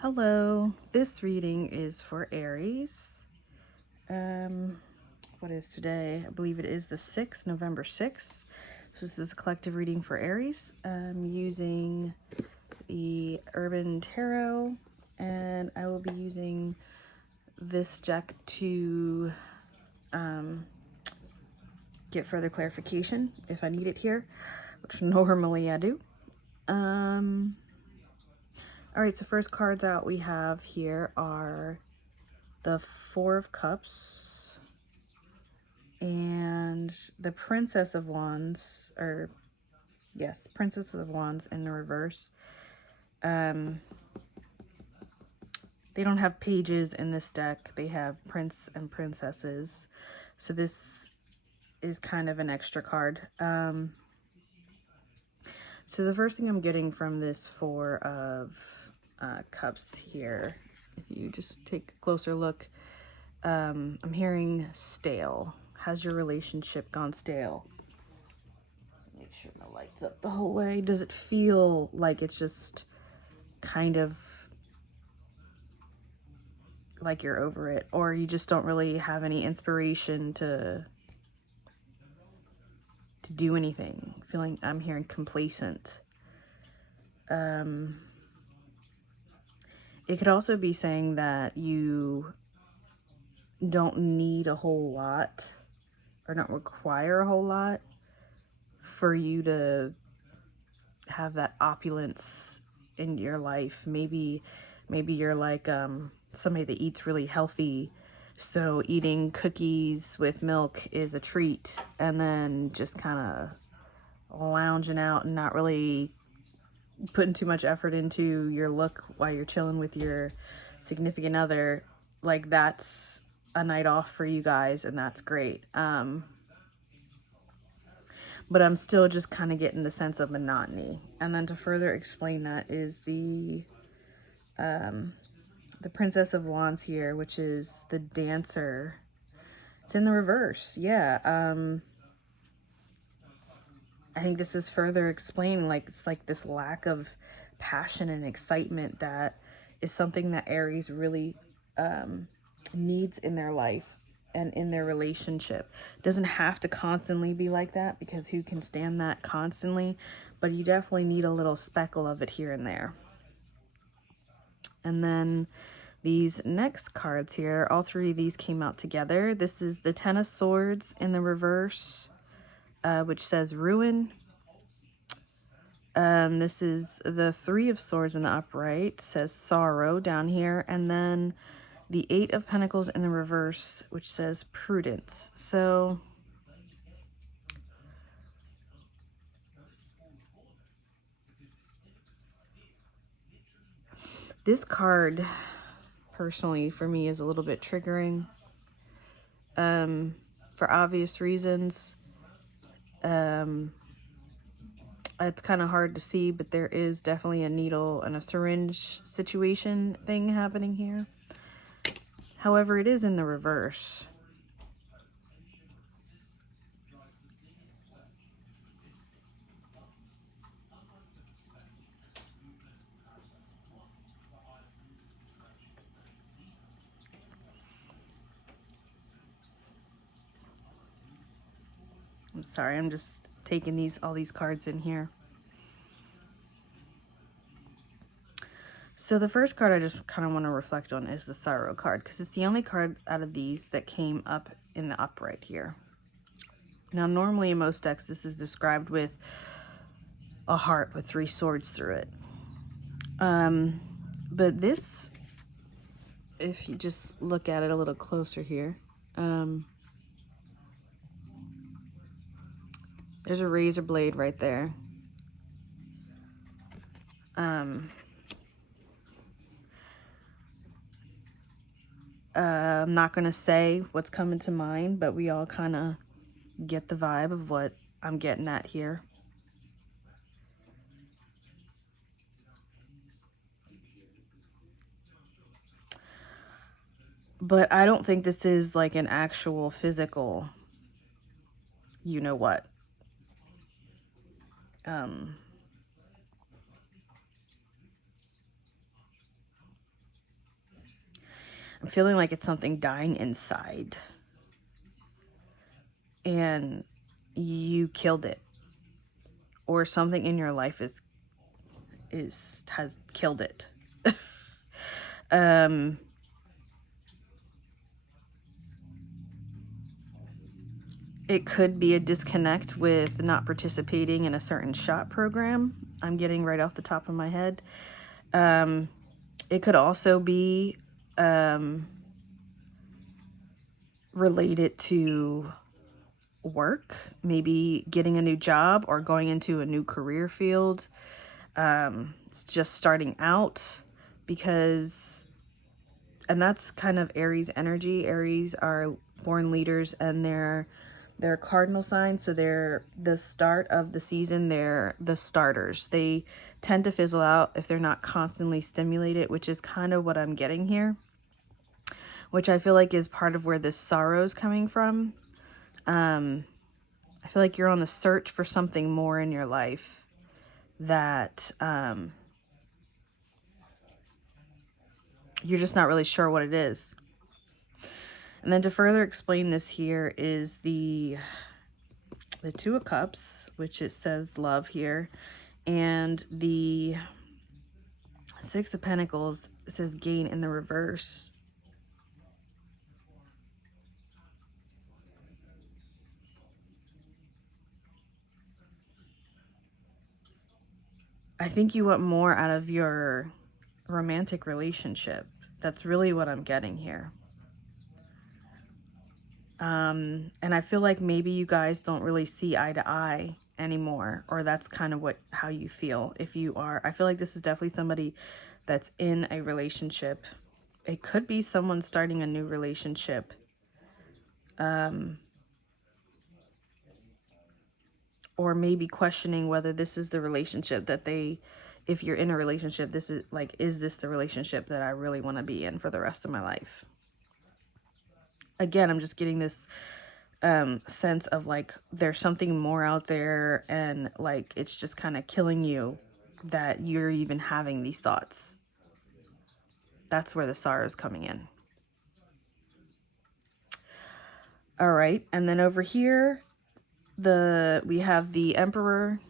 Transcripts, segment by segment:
Hello, this reading is for Aries. What is today? I believe it is the 6th, November 6th. This is a collective reading for Aries. I'm using the Urban Tarot, and I will be using this deck to get further clarification if I need it here, which normally I do. All right, so first cards out we have here are the Four of Cups and the Princess of Wands, or yes, Princess of Wands in the reverse. They don't have pages in this deck. They have prince and princesses. So this is kind of an extra card. So the first thing I'm getting from this Four of Cups here, if you just take a closer look, I'm hearing stale. Has your relationship gone stale? Make sure my light's up the whole way. Does it feel like it's just kind of like you're over it, or you just don't really have any inspiration to do anything? I'm hearing complacent. It could also be saying that you don't need a whole lot or don't require a whole lot for you to have that opulence in your life. Maybe you're like somebody that eats really healthy, so eating cookies with milk is a treat, and then just kind of lounging out and not really putting too much effort into your look while you're chilling with your significant other. Like, that's a night off for you guys, and that's great. But I'm still just kind of getting the sense of monotony. And then to further explain that is the Princess of Wands here, which is the Dancer. It's in the reverse. Yeah. I think this is further explaining, like, it's like this lack of passion and excitement that is something that Aries really needs in their life and in their relationship. It doesn't have to constantly be like that, because who can stand that constantly? But you definitely need a little speckle of it here and there. And then these next cards here, all three of these came out together. This is the Ten of Swords in the reverse, which says ruin. This is the Three of Swords in the upright, says sorrow down here. And then the Eight of Pentacles in the reverse, which says prudence. So this card, personally, for me, is a little bit triggering. For obvious reasons. It's kind of hard to see, but there is definitely a needle and a syringe situation thing happening here. However, it is in the reverse. I'm sorry, I'm just taking all these cards in here. So the first card I just kind of want to reflect on is the Sorrow card, because it's the only card out of these that came up in the upright here. Now, normally in most decks, this is described with a heart with three swords through it. But this, if you just look at it a little closer here, there's a razor blade right there. I'm not going to say what's coming to mind, but we all kind of get the vibe of what I'm getting at here. But I don't think this is like an actual physical, you know what. I'm feeling like it's something dying inside. And you killed it. Or something in your life has killed it. It could be a disconnect with not participating in a certain shot program. I'm getting right off the top of my head. It could also be related to work, maybe getting a new job or going into a new career field. It's just starting out because, and that's kind of Aries energy. Aries are born leaders, and they're cardinal signs, so they're the start of the season. They're the starters. They tend to fizzle out if they're not constantly stimulated, which is kind of what I'm getting here, which I feel like is part of where this sorrow is coming from. I feel like you're on the search for something more in your life that you're just not really sure what it is. And then to further explain this here is the Two of Cups, which it says love here, and the Six of Pentacles says gain in the reverse. I think you want more out of your romantic relationship. That's really what I'm getting here. And I feel like maybe you guys don't really see eye to eye anymore, or that's kind of how you feel. If you are, I feel like this is definitely somebody that's in a relationship. It could be someone starting a new relationship. Or maybe questioning whether this is the relationship that if you're in a relationship, this is like, is this the relationship that I really want to be in for the rest of my life? Again, I'm just getting this sense of like there's something more out there, and like it's just kind of killing you that you're even having these thoughts. That's where the sorrow is coming in. All right, and then over here we have the Emperor.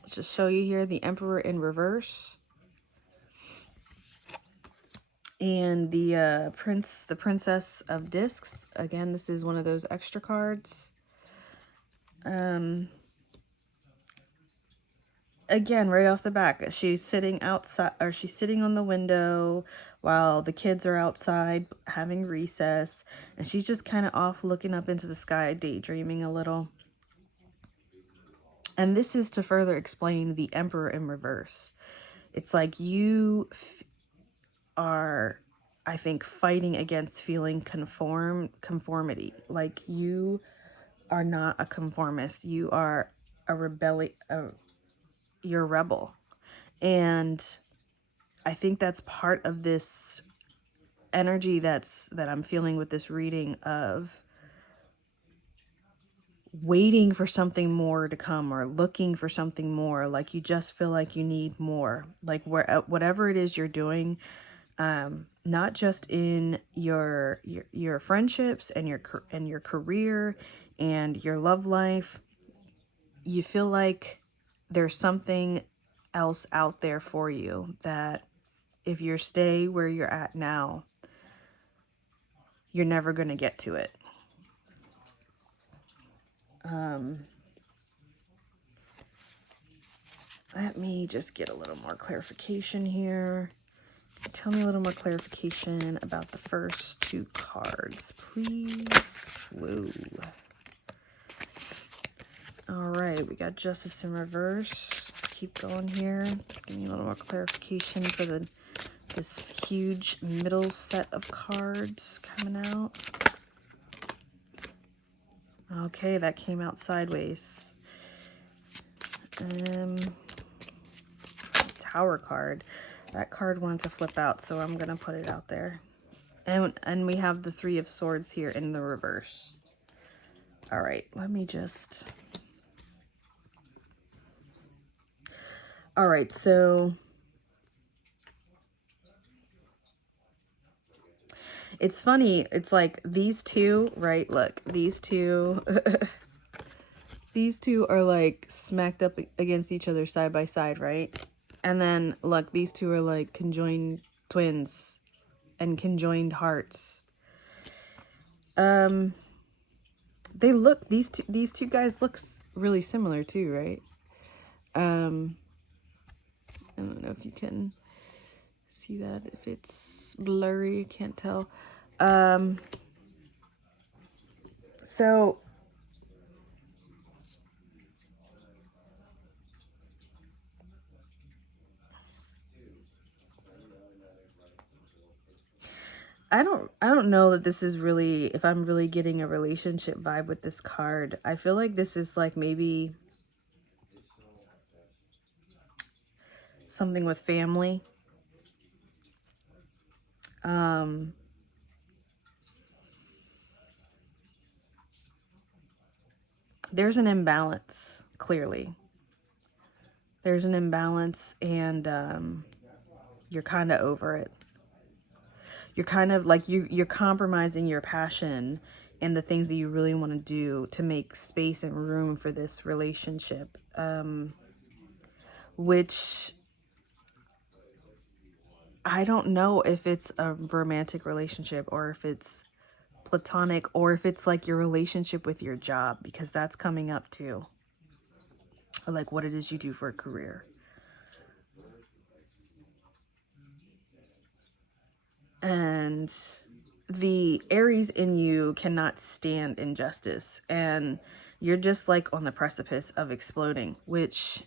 Let's just show you here the Emperor in reverse, and the Princess of Discs. Again, this is one of those extra cards. Again, right off the back, she's sitting outside, or she's sitting on the window while the kids are outside having recess, and she's just kind of off looking up into the sky, daydreaming a little. And this is to further explain the Emperor in reverse. It's like you are, I think, fighting against feeling conformity. Like you are not a conformist. You are a you're a rebel. And I think that's part of this energy that I'm feeling with this reading of waiting for something more to come, or looking for something more. Like you just feel like you need more, like whatever it is you're doing, not just in your friendships and your career and your love life. You feel like there's something else out there for you, that if you stay where you're at now, you're never going to get to it. Let me just get a little more clarification here. Tell me a little more clarification about the first two cards, please. Whoa. All right, we got Justice in reverse. Let's keep going here. Give me a little more clarification for this huge middle set of cards coming out. Okay, that came out sideways. Tower card. That card wanted to flip out, so I'm gonna put it out there. And we have the Three of Swords here in the reverse. All right, let me just... All right, so It's funny. It's like these two, right? Look, these two, these two are like smacked up against each other side by side, right? And then look, these two are like conjoined twins and conjoined hearts. They look, these two guys looks really similar too, right? I don't know if you can see that. If it's blurry, can't tell. So I don't know that this is really, if I'm really getting a relationship vibe with this card. I feel like this is like maybe something with family. There's an imbalance, clearly. There's an imbalance, and you're kind of over it. You're kind of like you're compromising your passion and the things that you really want to do to make space and room for this relationship, which I don't know if it's a romantic relationship or if it's platonic or if it's like your relationship with your job, because that's coming up too, or like what it is you do for a career. And the Aries in you cannot stand injustice, and you're just like on the precipice of exploding, which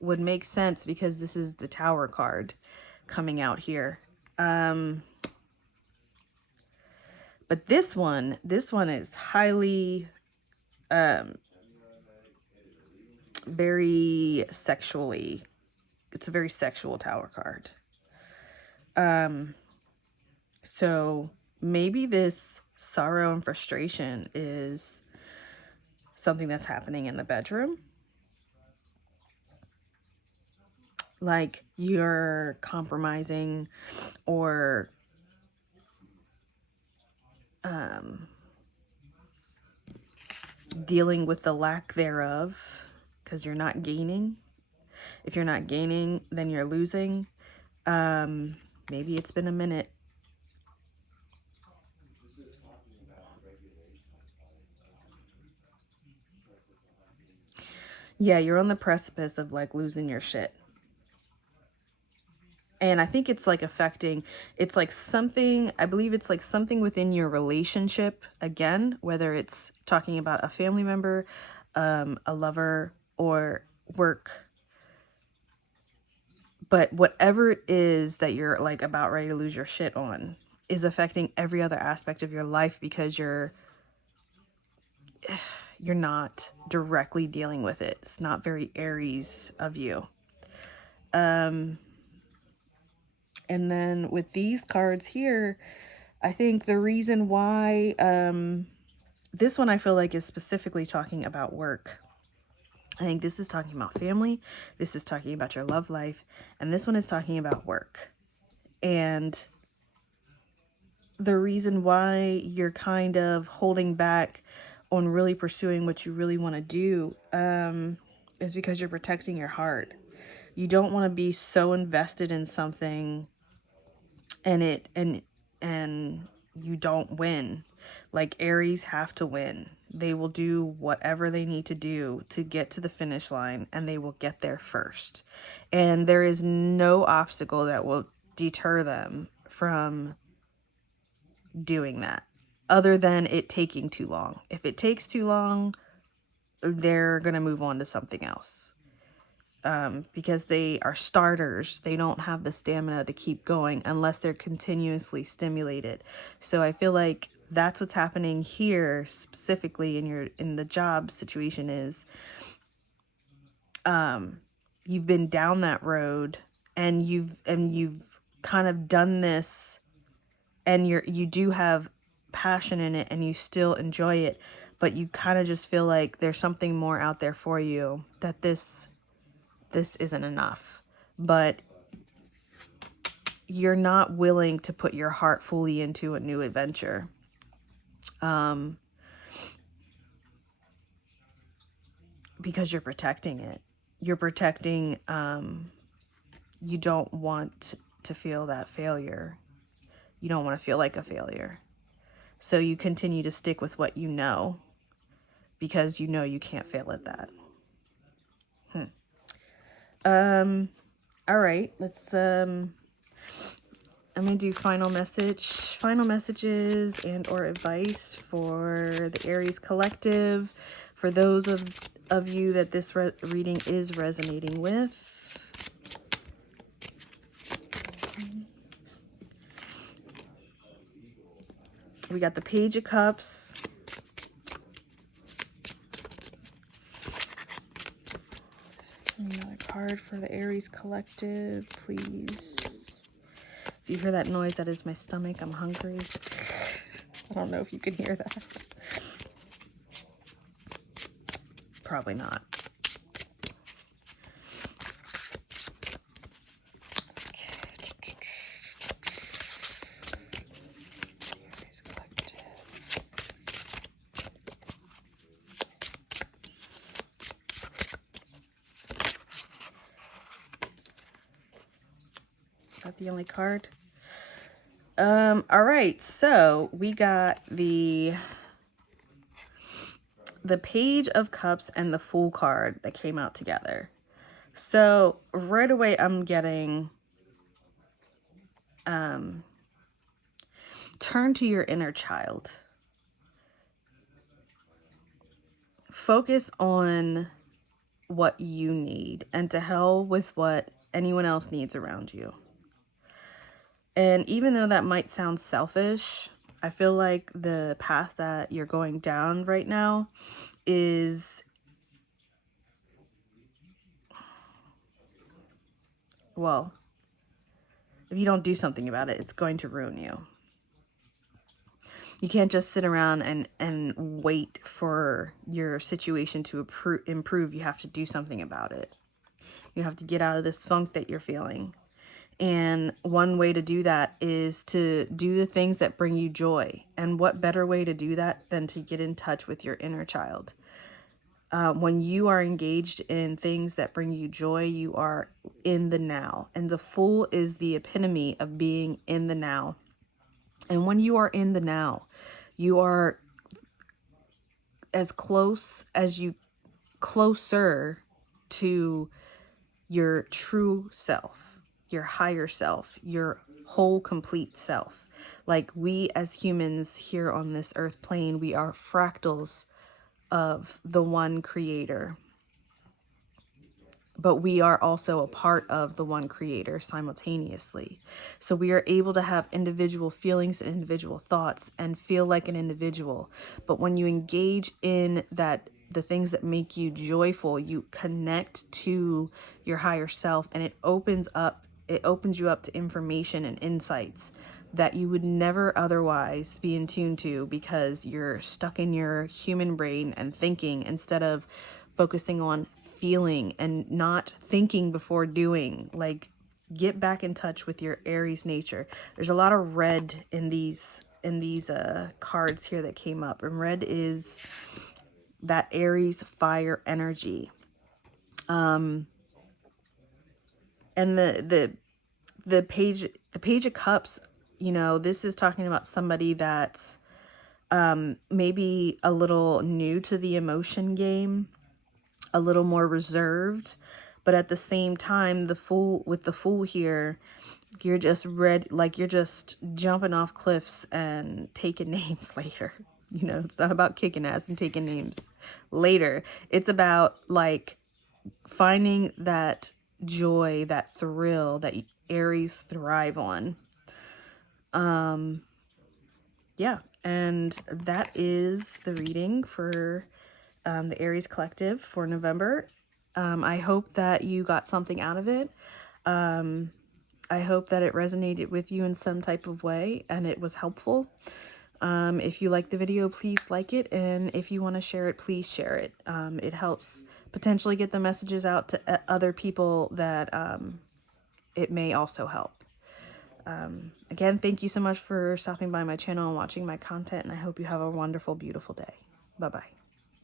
would make sense because this is the Tower card coming out here. But this one is highly very sexually, it's a very sexual Tower card. So maybe this sorrow and frustration is something that's happening in the bedroom. Like you're compromising or dealing with the lack thereof because you're not gaining. If you're not gaining, then you're losing. Maybe it's been a minute. Yeah, you're on the precipice of like losing your shit. And I think it's like affecting, it's like something, I believe it's like something within your relationship, again, whether it's talking about a family member, a lover, or work. But whatever it is that you're like about ready to lose your shit on is affecting every other aspect of your life because you're not directly dealing with it. It's not very Aries of you. And then with these cards here, I think the reason why this one I feel like is specifically talking about work. I think this is talking about family. This is talking about your love life. And this one is talking about work. And the reason why you're kind of holding back on really pursuing what you really want to do is because you're protecting your heart. You don't want to be so invested in something and and you don't win. Like Aries have to win. They will do whatever they need to do to get to the finish line, and they will get there first. And there is no obstacle that will deter them from doing that other than it taking too long. If it takes too long, they're going to move on to something else. Because they are starters. They don't have the stamina to keep going unless they're continuously stimulated. So I feel like that's what's happening here specifically in the job situation is you've been down that road and you've kind of done this, and you do have passion in it and you still enjoy it, but you kind of just feel like there's something more out there for you, that this isn't enough. But you're not willing to put your heart fully into a new adventure. Because you're protecting it. You're protecting, you don't want to feel that failure. You don't want to feel like a failure. So you continue to stick with what you know because you know you can't fail at that. All right, let's I'm gonna do final messages and or advice for the Aries collective, for those of you that this reading is resonating with. We got the Page of Cups. Another card for the Aries collective, please. If you hear that noise, that is my stomach. I'm hungry. I don't know if you can hear that. Probably not. Aries collective. Is that the only card? All right, so we got the Page of Cups and the Fool card that came out together. So right away I'm getting turn to your inner child. Focus on what you need and to hell with what anyone else needs around you. And even though that might sound selfish, I feel like the path that you're going down right now is, well, if you don't do something about it, it's going to ruin you. You can't just sit around and wait for your situation to improve. You have to do something about it. You have to get out of this funk that you're feeling. And one way to do that is to do the things that bring you joy. And what better way to do that than to get in touch with your inner child? When you are engaged in things that bring you joy, you are in the now. And the Fool is the epitome of being in the now. And when you are in the now, you are as closer to your true self, your higher self, your whole complete self. Like, we as humans here on this earth plane, we are fractals of the one creator. But we are also a part of the one creator simultaneously. So we are able to have individual feelings and individual thoughts and feel like an individual. But when you engage in the things that make you joyful, you connect to your higher self, and it opens you up to information and insights that you would never otherwise be in tune to, because you're stuck in your human brain and thinking instead of focusing on feeling and not thinking before doing. Like, get back in touch with your Aries nature. There's a lot of red in these cards here that came up, and red is that Aries fire energy. And the page of cups, you know, this is talking about somebody that's maybe a little new to the emotion game, a little more reserved, but at the same time, the Fool here, you're just you're just jumping off cliffs and taking names later. You know, it's not about kicking ass and taking names later. It's about like finding that joy, that thrill that Aries thrive on. Yeah, and that is the reading for the Aries collective for November. I hope that you got something out of it. I hope that it resonated with you in some type of way and it was helpful. If you like the video, please like it. And if you want to share it, please share it. It helps potentially get the messages out to other people that it may also help. Again, thank you so much for stopping by my channel and watching my content, and I hope you have a wonderful, beautiful day. Bye-bye.